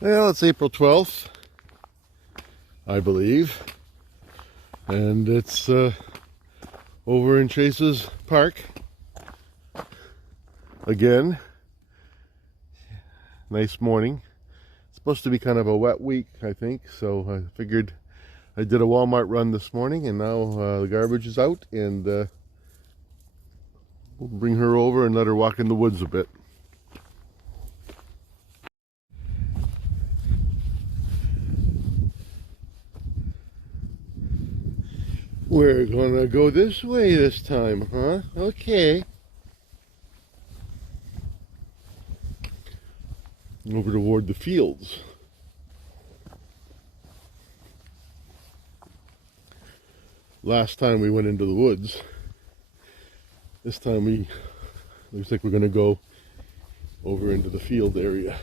Well, it's April 12th, I believe, and it's over in Chase's Park again. Nice morning. It's supposed to be kind of a wet week, I think, so I figured I did a Walmart run this morning, and now the garbage is out, and we'll bring her over and let her walk in the woods a bit. We're gonna go this way this time, huh? Okay. Over toward the fields. Last time we went into the woods. This time looks like we're gonna go over into the field area.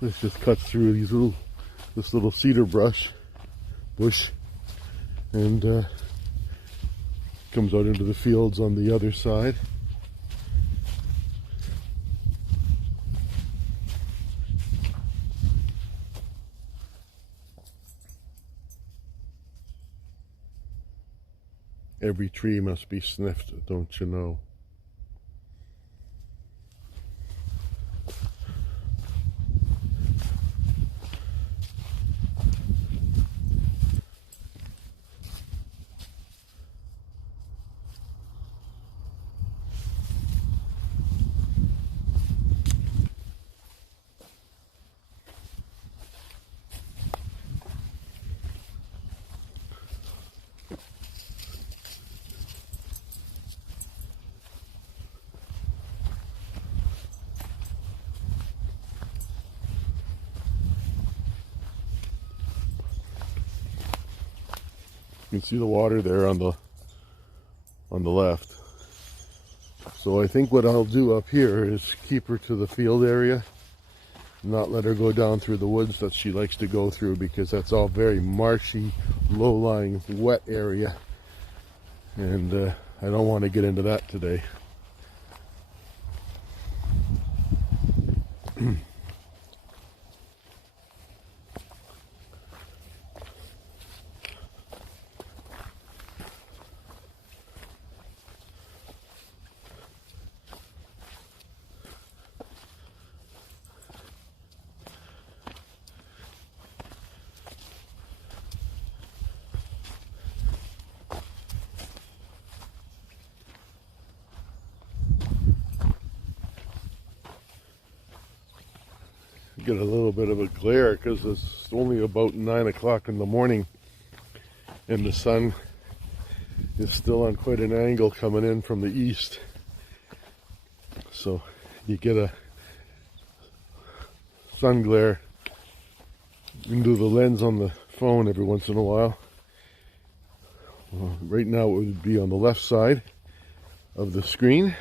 This just cuts through this little cedar bush, and comes out into the fields on the other side. Every tree must be sniffed, don't you know? You can see the water there on the left. So I think what I'll do up here is keep her to the field area, not let her go down through the woods that she likes to go through, because that's all very marshy, low-lying, wet area, and I don't want to get into that today. Get a little bit of a glare because it's only about 9 o'clock in the morning and the sun is still on quite an angle coming in from the east, so you get a sun glare into the lens on the phone every once in a while. Right now it would be on the left side of the screen.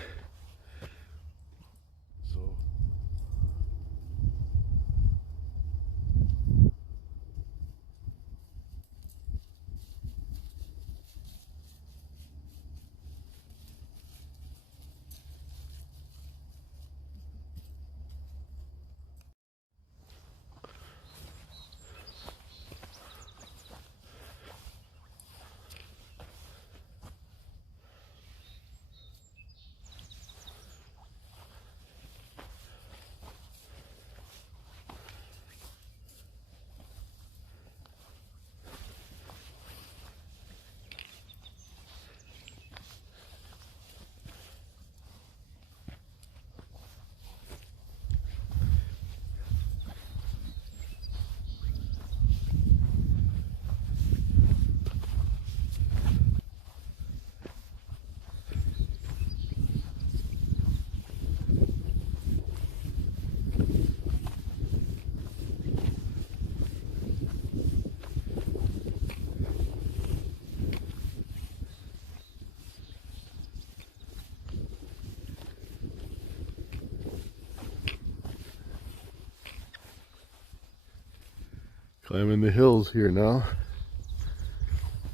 Climbing the hills here now,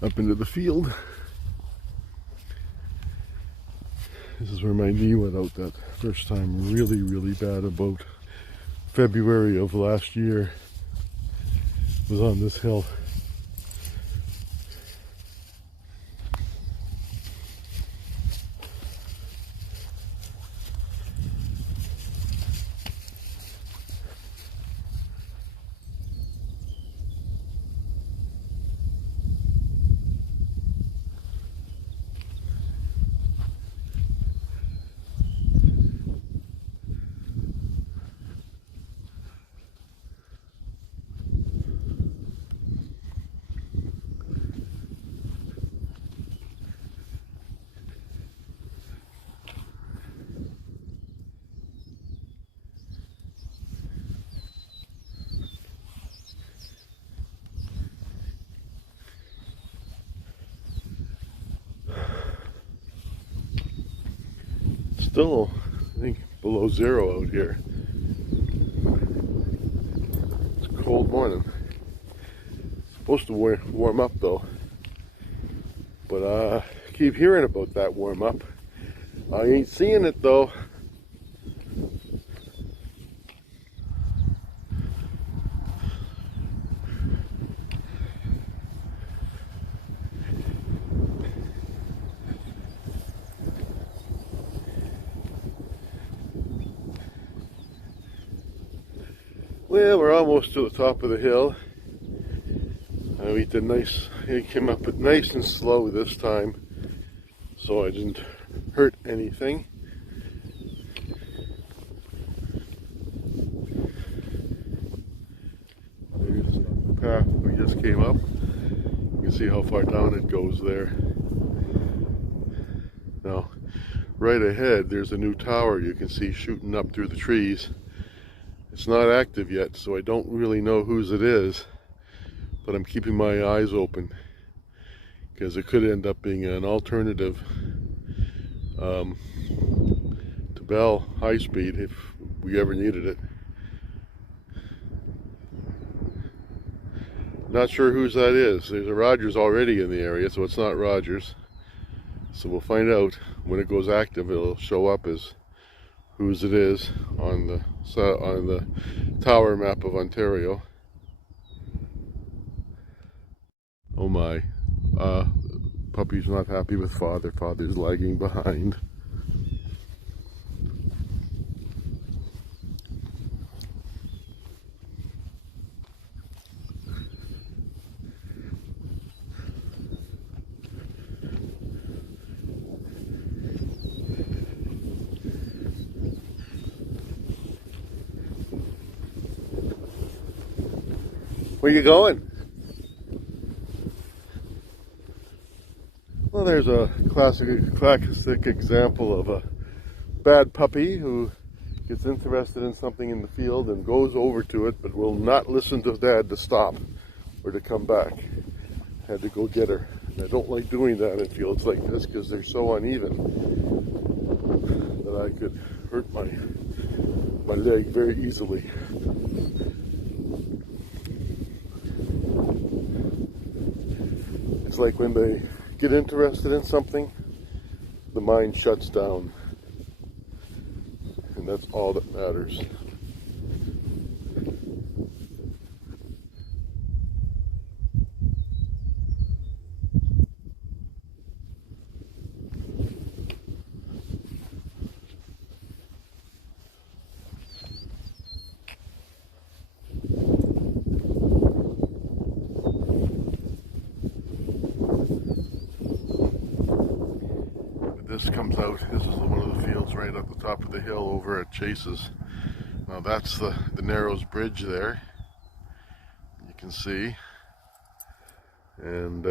up into the field. This is where my knee went out that first time really, really bad about February of last year. It was on this hill. Still, I think, below zero out here. It's a cold morning. It's supposed to warm up though. But I keep hearing about that warm up. I ain't seeing it though. Well, we're almost to the top of the hill. It came up nice and slow this time, so I didn't hurt anything. There's the path we just came up. You can see how far down it goes there. Now, right ahead, there's a new tower you can see shooting up through the trees. It's not active yet, so I don't really know whose it is, but I'm keeping my eyes open because it could end up being an alternative to Bell high speed if we ever needed it. Not sure whose that is. There's a Rogers already in the area, so it's not Rogers. So we'll find out when it goes active. It'll show up as whose it is on the tower map of Ontario. Oh my, puppy's not happy with father. Father's lagging behind. Where you going? Well, there's a classic example of a bad puppy who gets interested in something in the field and goes over to it, but will not listen to Dad to stop or to come back. Had to go get her. And I don't like doing that in fields like this because they're so uneven that I could hurt my leg very easily. It's like when they get interested in something, the mind shuts down, and that's all that matters. This comes out, this is one of the fields right at the top of the hill over at Chase's. Now that's the Narrows Bridge there, you can see. And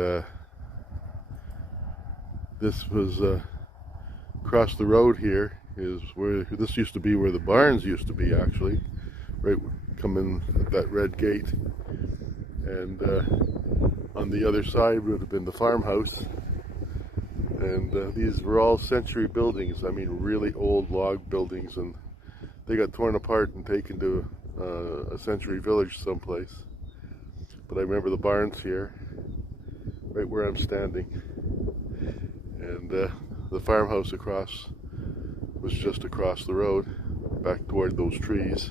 this was across the road here is where, this used to be where the barns used to be actually, right coming at that red gate. And on the other side would have been the farmhouse. And these were all century buildings, I mean really old log buildings, and they got torn apart and taken to a century village someplace. but I remember the barns here, right where I'm standing. And the farmhouse across was just across the road, back toward those trees.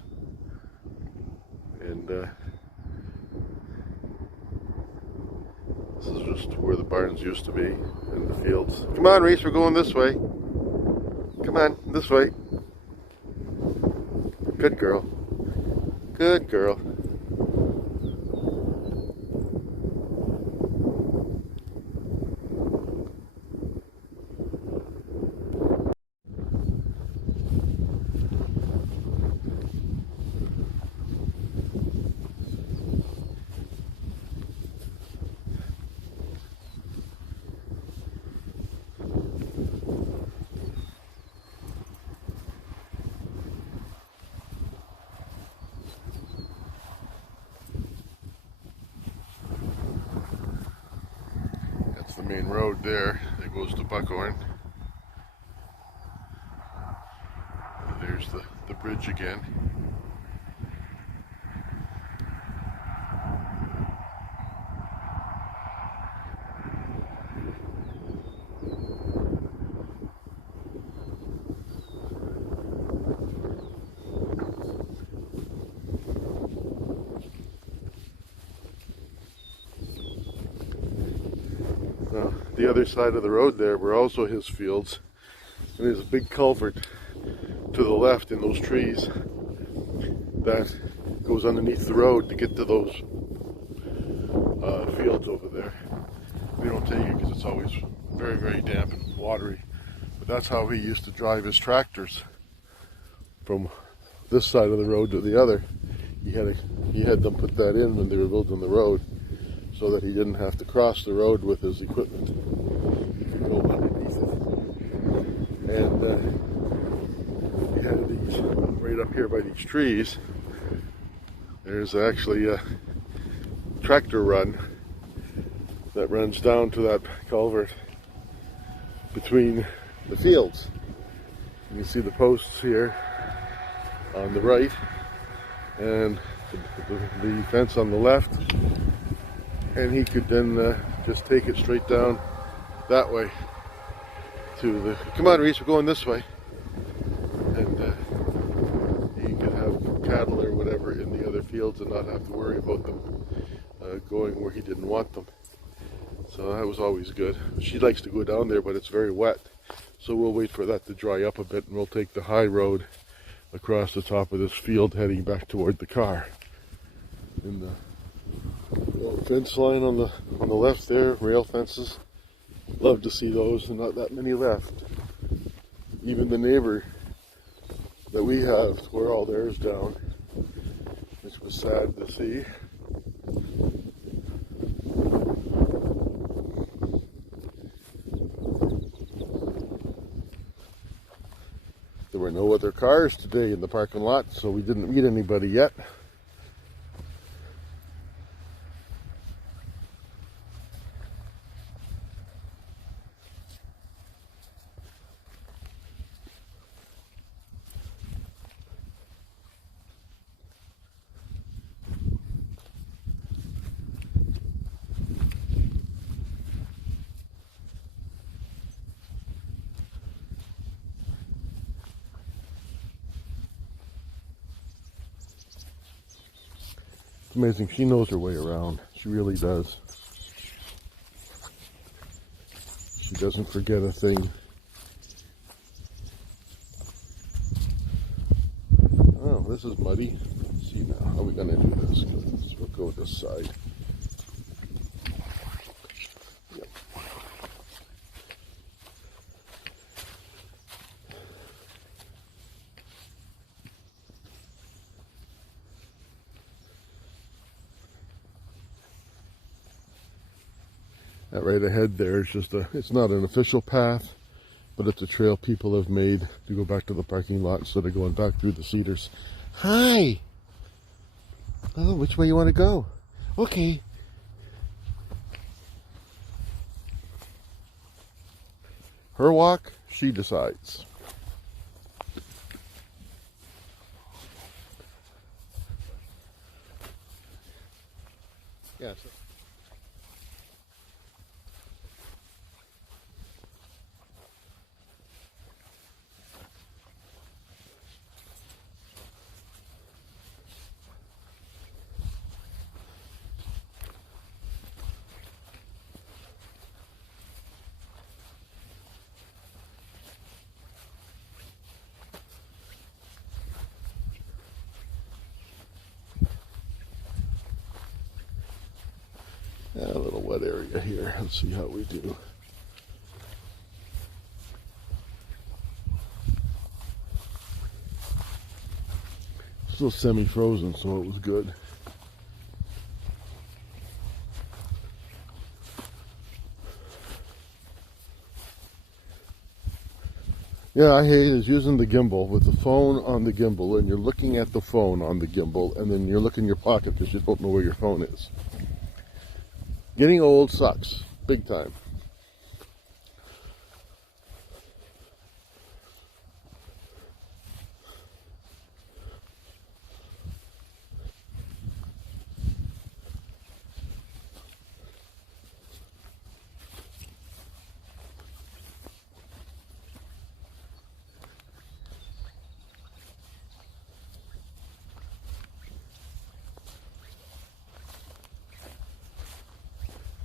And this is just where the barns used to be, in the fields. Come on, Reese, we're going this way. Come on, this way. Good girl. Good girl. The main road there that goes to Buckhorn. And there's the bridge again. The other side of the road there were also his fields, and there's a big culvert to the left in those trees that goes underneath the road to get to those fields over there. We don't take it because it's always very, very damp and watery, but that's how he used to drive his tractors from this side of the road to the other. He had them put that in when they were building the road, so that he didn't have to cross the road with his equipment. He could go underneath it. And he had these right up here by these trees. There's actually a tractor run that runs down to that culvert between the fields. You can see the posts here on the right and the fence on the left. And he could then just take it straight down that way to the... Come on, Reese, we're going this way. And he could have cattle or whatever in the other fields and not have to worry about them going where he didn't want them. So that was always good. She likes to go down there, but it's very wet. So we'll wait for that to dry up a bit, and we'll take the high road across the top of this field heading back toward the car. In the fence line on the left there, rail fences. Love to see those, and not that many left. Even the neighbor that we have tore all theirs down, which was sad to see. There were no other cars today in the parking lot, so we didn't meet anybody yet. Amazing, she knows her way around. She really does. She doesn't forget a thing. Oh, this is muddy. Let's see now, how are we gonna do this? We'll go this side. Yep. That right ahead there is just it's not an official path, but it's a trail people have made to go back to the parking lot instead of going back through the cedars. Hi! Oh, which way you want to go? Okay. Her walk, she decides. Yeah. A little wet area here. Let's see how we do. Still semi-frozen, so it was good. Yeah, I hate is using the gimbal with the phone on the gimbal, and you're looking at the phone on the gimbal, and then you're looking in your pocket because you don't know where your phone is. Getting old sucks, big time.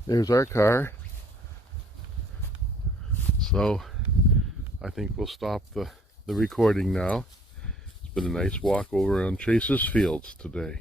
There's our car. So I think we'll stop the recording now. It's been a nice walk over on Chase's fields today.